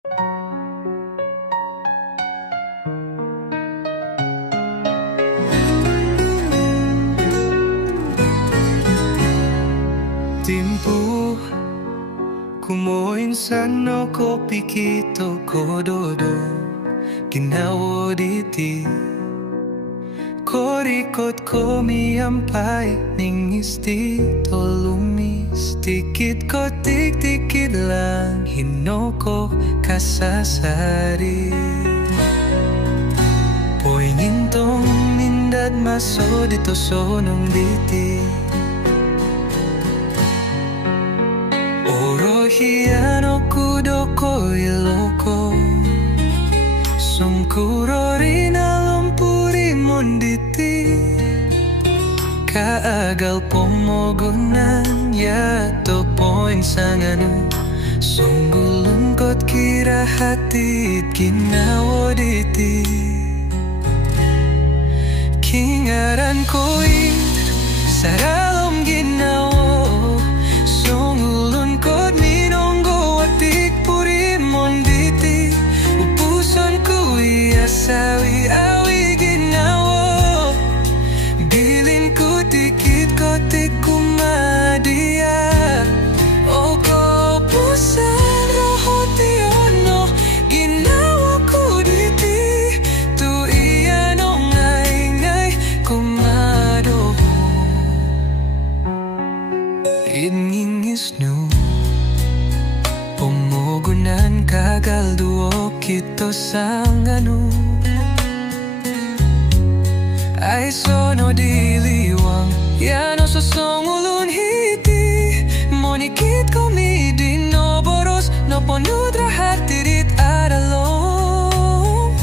Tiempo como insano ko pikito ko dodo ginawa diti korikot ko miampay ning isti tolumis tikit ko tik-tikit lang hinoko kasasari Poy ngintong nindad maso dito sonong diti Orohiano kudo ko iloko Sungkuro rin alumpuri monditi Kaagal pomogonan yato poin sanganu Sunggulungkot kira hatid ginawa diti Kingaran ko saralom ginawa Sungulungkot minonggo atik puri monditi Upusan ko iasawi awi ginawa Bilin ko tikit ko tik kumadia O ko pusan roho tiono Ginawa ko diti Tu iya no ngay kumado Ingingis no Pomogunan kagal duo kito sanganu Ay sono diliwang Yano sosong ulun hiti Monikit komidi no boros No ponudra hatirit adalong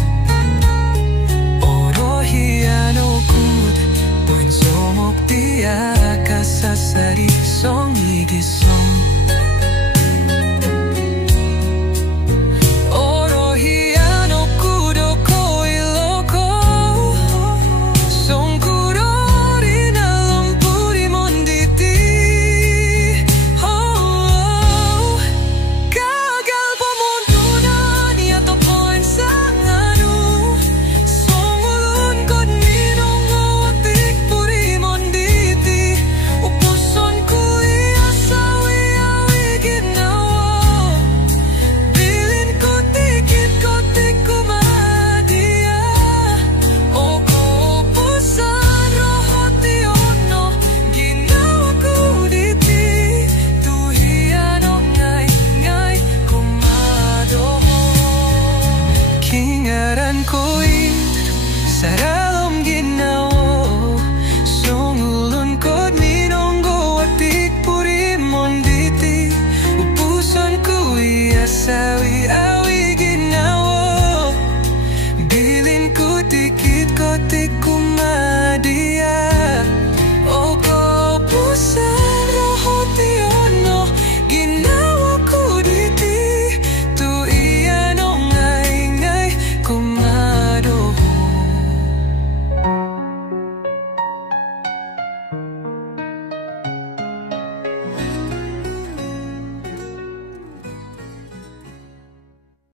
Orohiano kud Poin somok dia kasasari Song igisong Kingaran ko saralom ginawa Sungulun ko minonggo atik puri monditi Upusan ko iasawi